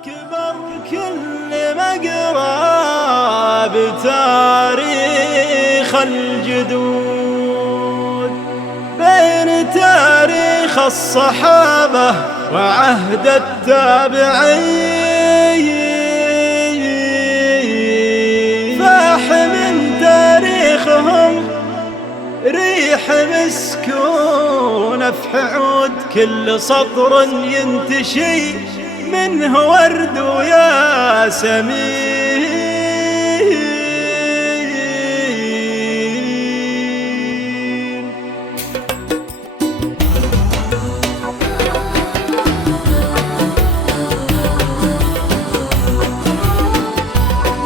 أكبر كل مقرى بتاريخ الجدود، بين تاريخ الصحابة وعهد التابعين، فاح من تاريخهم ريح مسكونة في حعود، كل سطر ينتشي منه ورد وياسمين.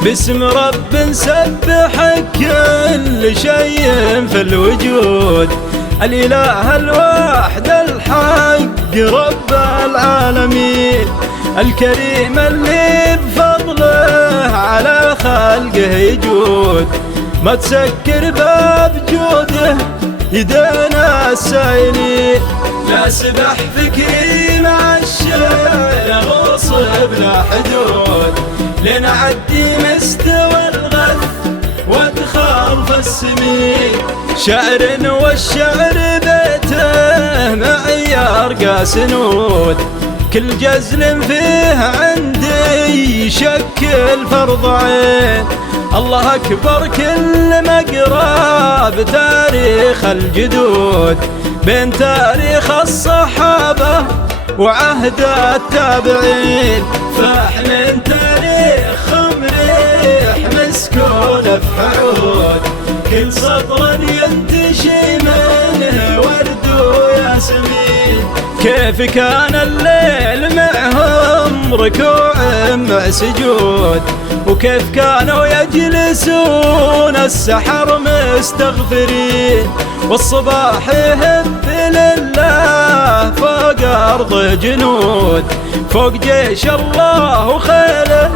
باسم رب نسبح كل شيء في الوجود، الإله الواحد الحق رب العالمين، الكريم اللي بفضله على خلقه يجود، ما تسكر باب جوده يدينا السائلين. لا سبح فكري مع الشعر غوص بلا حدود، لنعدي مستوى الغث وادخال في السمين. شعر والشعر بيته معيار قاسنود، كل جزل فيه عندي يشكل فرض عين. الله أكبر كل مقرى بتاريخ الجدود، بين تاريخ الصحابة وعهد التابعين، فاح من تاريخهم ريح مسكونة في حعود، كل سطر ينتشي منه ورد وياسمين. كيف كان الليل معهم ركوع مع سجود، وكيف كانوا يجلسون السحر مستغفرين، والصباح يهب لله فوق أرض جنود، فوق جيش الله وخيله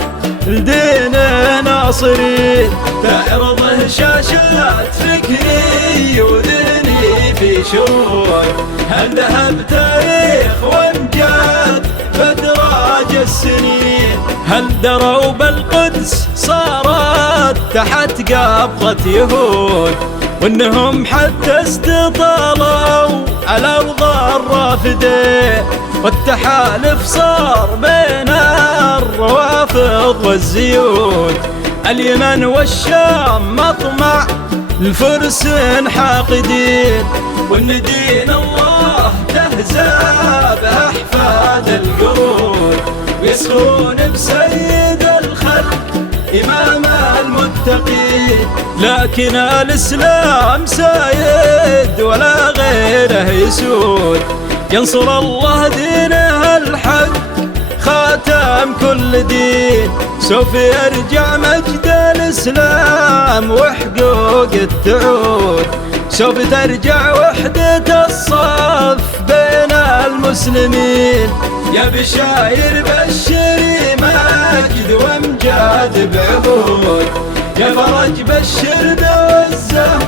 لدينه ناصرين. تعرضه شاشات فكري وذهني في شرور، هل ذهب تاريخ وامجاد بدراج السنين، هل دروا بالقدس صارت تحت قبضة يهود، وانهم حتى استطالوا على ارض الرافدين، والتحالف صار بين الروافض والزيود، اليمن والشام مطمع الفرس حاقدين، وان دين الله تهزأ بأحفاد القرود، ويسخرون بسيد الخلق إمام المتقين. لكن الإسلام سايد ولا غيره يسود، ينصر الله دينه الحق خاتم كل دين، سوف يرجع مجد الإسلام وحقوق التعود، سوف ترجع وحدة الصف بين المسلمين. يا بشاير بشري مجد وامجاد بعهود، يا فرج بشر بعزة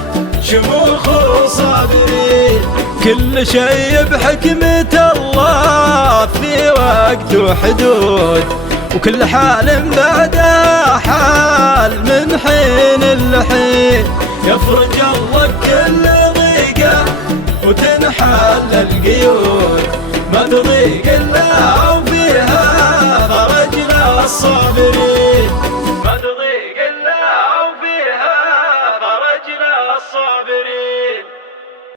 شموخ وصابرين، كل شيء بحكمة الله في وقت وحدود، وكل حال بعدها حال من حين لحين. يفرج الله كل ضيقة وتنحل القيود، ما تضيق إلا وفيها فرج للصابرين.